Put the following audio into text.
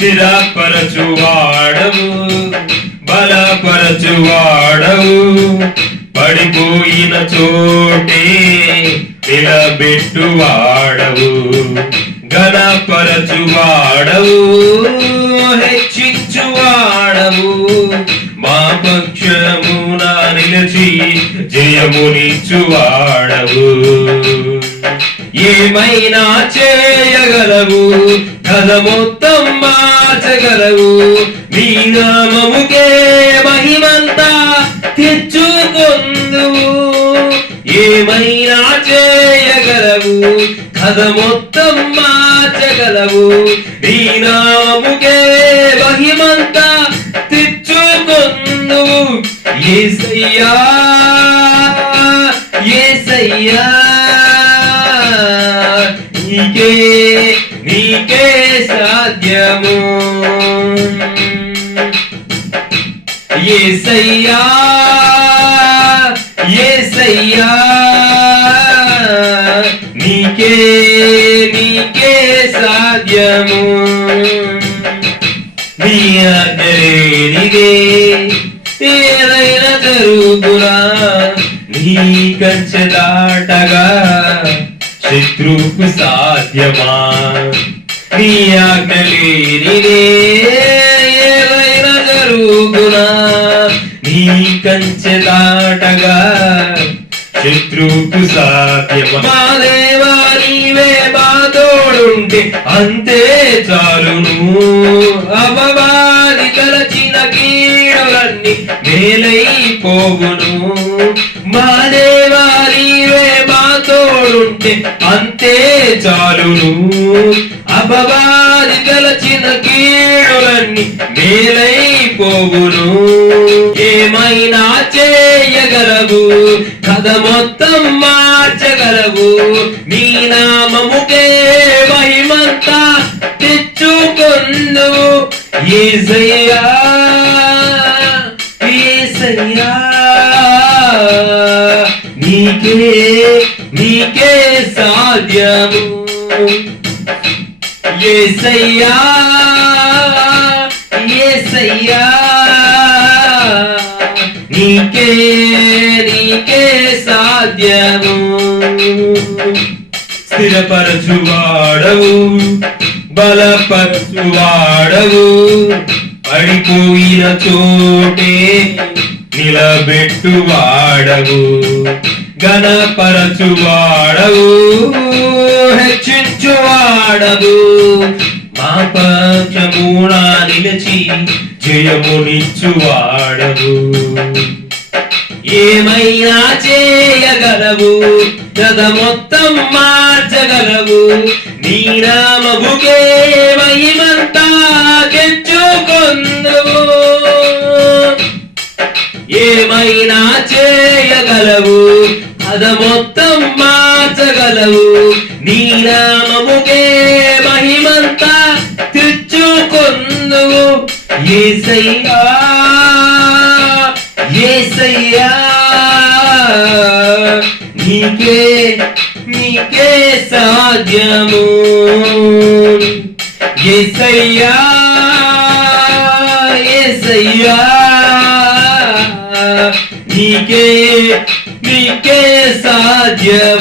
స్థిరపరచువాడవు, బలపరచువాడవు, పడిపోయిన చోటే నిలబెట్టువాడవు, ఘనపరచువాడవు, హెచ్చించువాడవు, మా పక్షమున నిలిచి జయమునిచ్చువాడవు. ఏమైనా చేయగలవు, కథ మొత్తం మార్చగలవు, నీ నామముకే మహిమంతా తెచ్చుకొందువు. ఏమైనా చేయగలవు, కథ మొత్తం మార్చగలవు, నీ నామముకే మహిమంతా తెచ్చుకొందువు. యేసయ్యా యేసయ్యా నీకే నీకే సాధ్యము. యేసయ్యా యేసయ్యా నీకే నీకే సాధ్యము. నీ ఆజ్ఞలేనిదే ఏదైనా జరుగునా, నీ కంచె దాటగా శత్రువుకు సాధ్యమా. నీ ఆజ్ఞలేనిదే ఏదైనా జరుగునా, నీ కంచె దాటగా శత్రువుకు సాధ్యమా. మా దేవా నీవే మా తోడుంటే అంతే చాలును, అపవాది తలచిన కీడులన్నీ మేలైపోవును. మా దేవా నీవే మా తోడుంటే అంతే చాలును, అపవాది తలచిన కీడులన్నీ మేలైపోవును. ఏమైనా చేయగలవు, కథ మొత్తం మార్చగలవు, నీ నామముకే మహిమంతా తెచ్చుకొందువు. యేసయ్యా యేసయ్యా నీకే నీకే సాధ్యము. యేసయ్యా యేసయ్యా నీకే నీకే సాధ్యము. స్థిరపరచువాడవు, బలపరచువాడవు, పడిపోయిన చోటే నిలబెట్టువాడవు, ఘనపరచువాడవు, హెచ్చించువాడవు, మా పక్షమున నిలిచి జయమునిచ్చువాడవు. ఏమైనా చేయగలవు, కథ మొత్తం మార్చగలవు, నీ నామముకే మహిమంతా తెచ్చుకొందువు. ఏమైనా చేయగలవు, కథ మొత్తం మార్చగలవు, నీ నామముకే మహిమంతా తెచ్చుకొందువు. యేసయ్యా యేసయ్యా నీకే నీకే సాధ్యము. యేసయ్యా యేసయ్యా నీకే నీకే సాధ్యము.